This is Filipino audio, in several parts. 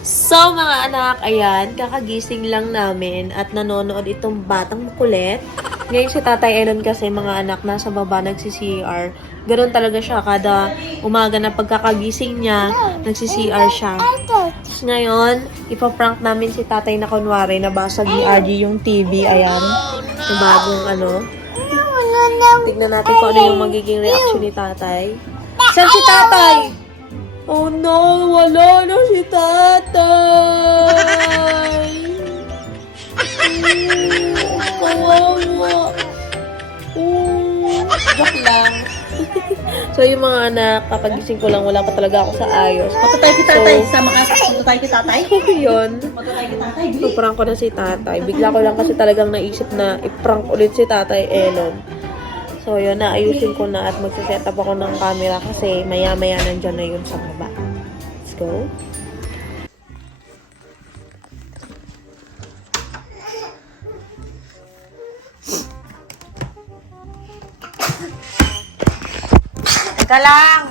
So mga anak, ayan, kakagising lang namin at nanonood itong batang makulit. Ngayon si Tatay Elon kasi mga anak nasa baba nagsi-CR. Ganun talaga siya, kada umaga na pagkakagising niya, nagsi-CR siya. Tapos ngayon, ipaprank namin si Tatay na kunwari nabasag ni RG yung TV, ayan. Yung bagong ano. Tignan natin kung ano yung magiging reaction ni Tatay. Saan si Tatay? Oh no, wala na si Tatay. Kawawa. Joke lang. So yung mga anak, kapagising ko lang, wala pa talaga ako sa ayos. Matutay ki tatay, sama ka sa matutay ki tatay. Yun. Matutay ki tatay, So, prank ko na si Tatay. Bigla ko lang kasi talagang naisip na i-prank ulit si Tatay Elon. So, yun, naayusin ko na at magsiset up ako ng camera kasi maya-maya nandyan na yun sa baba. Let's go. Teka lang!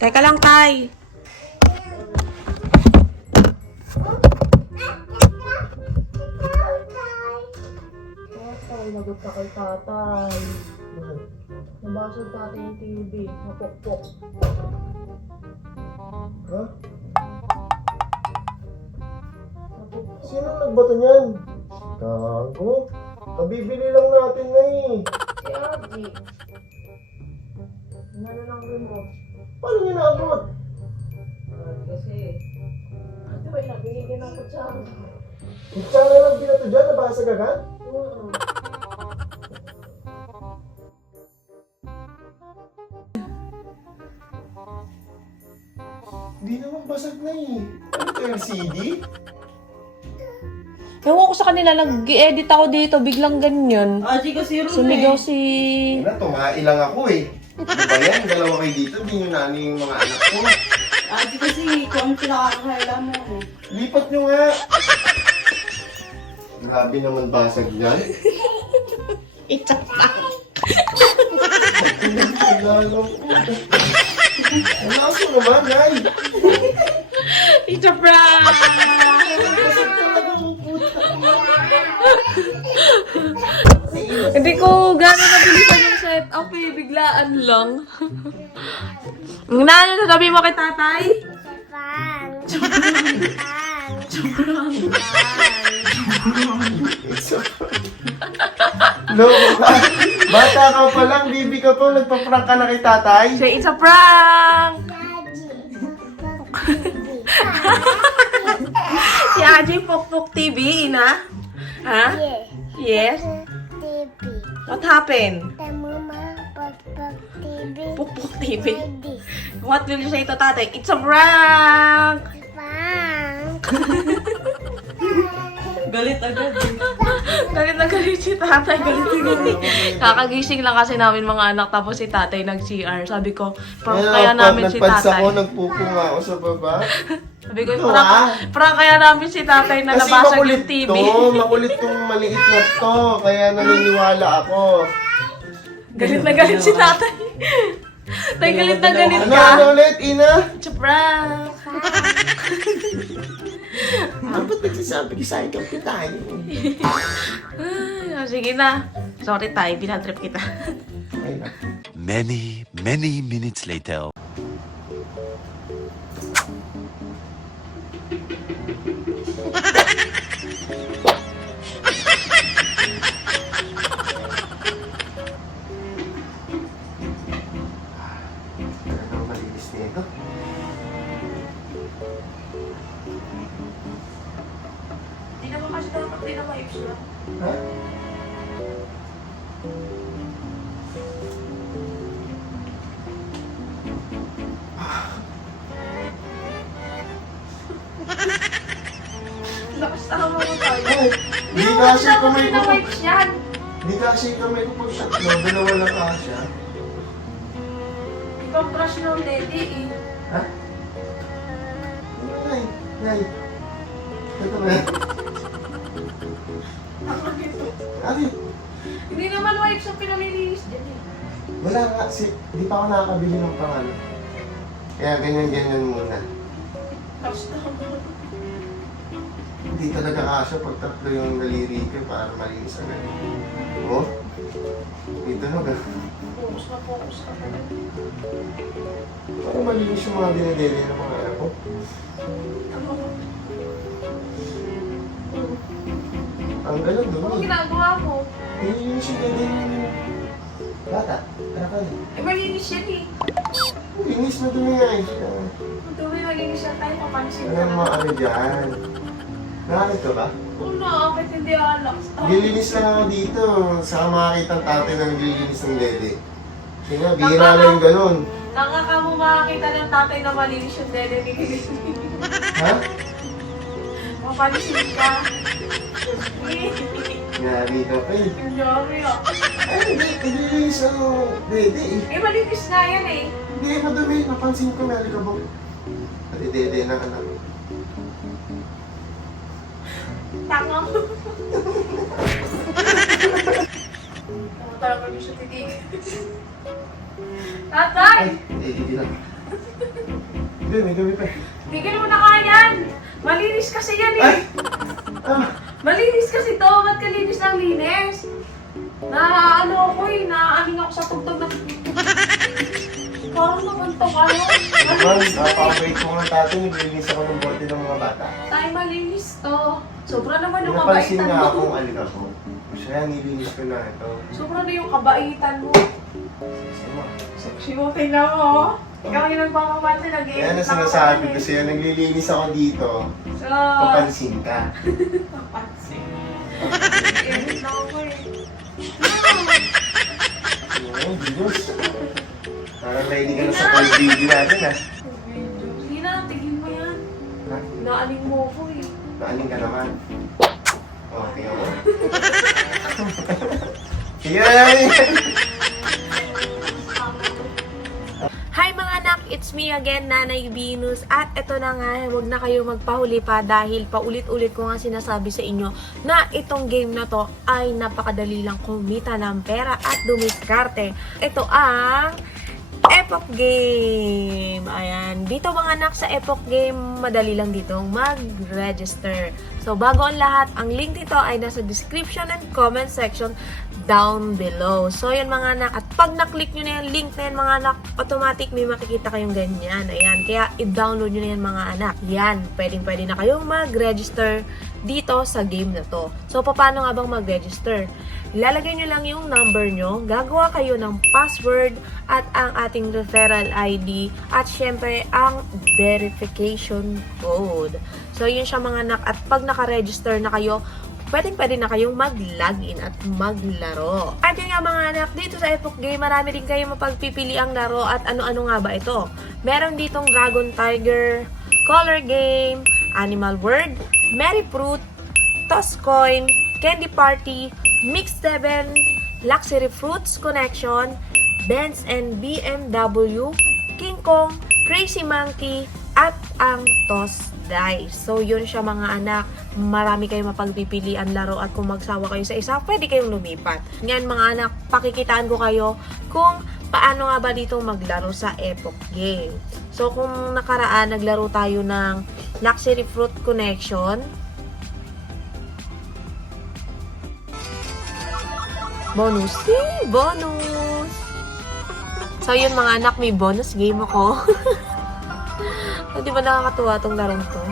Teka lang, Tay! Lagot ka kay Tatay. Nabasag Tatay yung TV. Napokpok. Ha? Sino nagbato niyan? Gago. Kabibili lang natin na eh. Si Argy. Ano lang remote? Paano niya naabot? Kasi... Ano ba yun? Binigyan ng kutsara. Kutsara lang binato dyan, nabasag agad? Di naman basag na eh. Ano ito, LCD? Ewan ko sa kanila, nag-edit ako dito, biglang ganyan. Aji kasi rin Sumigaw si... Wala, tumae lang ako eh. Di ba yan? Dalawa kayo dito, di nyo nani yung mga anak ko. Aji kasi, kung ang pinakakahila mo. Lipat nyo nga. Grabe naman basag dyan. Ito pa. Wala ko naman, Nay. Ito prank! Hindi ko gano'n nabilisan yung setup eh. Biglaan lang. Ano sabi mo kay Tatay? No, bata ka pa lang, baby ka pa, nagpa-prank ka na kay Tatay. Say, it's a prank! Si Aji Pokpok TV, na? Ha? Yes? TV. What happened? The mama pop TV. Pokpok TV. Like this. What will you say to Tatay? It's a prank! Bang. Galit agad. Galit na galit si Tatay. Galit na galit. Kakagising lang kasi namin mga anak. Tapos si Tatay nag-CR. Sabi ko, prank kaya namin si Nagpads Tatay. ako, nagpupo nga ako sa baba. Sabi ko, Ito, prank kaya namin si Tatay na Kasi nabasag makulit yung TV. makulit tong maliit na to, kaya naniniwala ako. Galit na galit si Tatay. Tay, galit na galit Ano, ka. ano ulit, Ina? It's a prank. Dapat nagsasabi ka sa'yo kang pitay. Ay, sige na. Sorry, Tay. Binatrip kita. Ay, na. Many minutes later. Talagang malinis nito. Hindi naman kasi dapat din na ma-ips lang. Ha? Lakas tama mo tayo. Oh, hindi kasi kamay ko. ma-ips yan. Hindi kasi kamay ko pag shot no, dalawa lang kasya. Ibang crush ng Lady eh. Ha? Nay, nay. Ito ba yan? Ano? Hindi naman wipes ang pinalilinis dyan eh. Wala nga, di pa ako nakakabili ng pangalan. Kaya ganyan-ganyan muna. Hindi talaga kasya pag tatlo yung daliri ko para malinis agad. Oh? Dito na ga. Focus na focus ka pa rin. Para malinis yung mga dinadeli ng mga anak ko. Ang galang Ano doon. ginagawa mo? Nilinis yung dede yung bata. Anak ka na. Eh, malinis yan eh. Linis na dumi nga eh. Dumi, malinis yan tayo. Papansin ka Ano na. mga ano dyan? Nakalit ka ba? Oo na, bakit hindi alak? Nililinis lang ako dito. Saka makakita ang tatay na naglilinis ng dede. Kaya nga, bihira lang yung ganun. Tanga ka mo makakita ng tatay na malinis yung dede ni Ha? Mapansin ka. Nari ka pa eh. Yung dami ah. Ay, hindi. Nililinis ang dede eh. Eh, malinis na yan eh. Hindi, madumi. Napansin ko, meron ka bang pati dede ng anak. Tanga mo. Tama talaga niyo siya titig. Tatay! Hindi lang. Hindi, may dumi pa eh. Bigyan mo na kaya yan! Malinis kasi yan eh! Ay! Ah! Malinis kasi to! Ba't ka linis ng linis? Na ano ako eh, naaning ako sa tugtog ng... Parang nakantok ano? Naman, napakabait ko ng tatay. Naglilinis ako ng bote ng mga bata. Tay, malinis to. Sobra naman yung Napansin kabaitan nga mo. akong alik ako. Siya, nilinis ko na ito. Sobra na yung kabaitan mo. Sama. Sexy mo, tingnan mo. Ikaw yung nagpapamante, Kaya na nag-iinit sinasabi ko sa'yo, naglilinis ako dito. So, Papansin ka. papansin. Edit na ako eh. Oo, Diyos. Parang ready ka na sa call video natin ah. Sige na, tigil mo yan. Ha? Naaling mo ako eh. Naaling ka naman. Okay ako. Sige na yan. Hi mga anak! It's me again, Nanay Venus. At eto na nga, huwag na kayo magpahuli pa dahil paulit-ulit ko nga sinasabi sa inyo na itong game na to ay napakadali lang kumita ng pera at dumiskarte. Ito ang Epoch Game. Ayan. Dito mga anak sa Epoch Game, madali lang dito mag-register. So, bago ang lahat, ang link dito ay nasa description and comment section down below. So, yun mga anak. At pag na-click nyo na yung link na yan mga anak, automatic may makikita kayong ganyan. Ayan. Kaya, i-download nyo na yan mga anak. Yan. Pwedeng-pwede na kayong mag-register dito sa game na to. So, paano nga bang mag-register? Ilalagay nyo lang yung number nyo, gagawa kayo ng password at ang ating referral ID at syempre ang verification code. So yun siya mga anak, at pag naka-register na kayo, pwede na kayong mag-login at maglaro. At yun nga mga anak, dito sa Epoch Game, marami rin kayong mapagpipili ang laro at ano-ano nga ba ito. Meron ditong Dragon Tiger, Color Game, Animal World, Merry Fruit, Toss Coin, Candy Party, Mix 7, Luxury Fruits Connection, Benz and BMW, King Kong, Crazy Monkey, at ang Toss Dice. So, yun siya mga anak. Marami kayong mapagpipilian laro at kung magsawa kayo sa isa, pwede kayong lumipat. Ngayon mga anak, pakikitaan ko kayo kung paano nga ba dito maglaro sa Epoch Game. So, kung nakaraan, naglaro tayo ng Luxury Fruit Connection, bonus. Bonus! So, yun mga anak, may bonus game ako. So, di ba nakakatuwa tong larong to?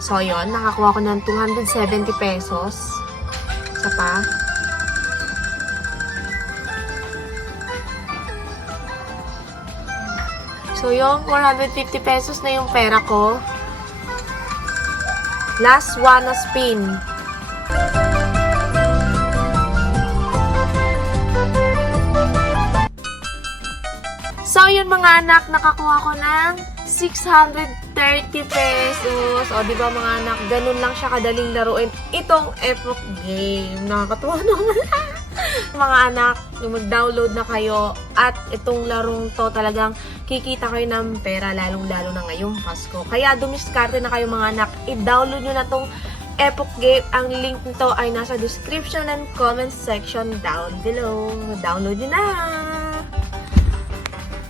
So, yun. Nakakuha ko ng 270 pesos. Isa pa. So, yung 450 pesos na yung pera ko. Last one na spin. So, yun mga anak, nakakuha ko ng 630 pesos. O, di ba mga anak, ganun lang siya kadaling laruin itong Epoch Game. Nakakatuwa naman. mga anak, mag-download na kayo at itong larong to talagang kikita kayo ng pera lalong-lalo na ngayong Pasko. Kaya dumiskarte na kayo mga anak, i-download nyo na tong Epoch Game. Ang link nito ay nasa description and comment section down below. Download nyo na!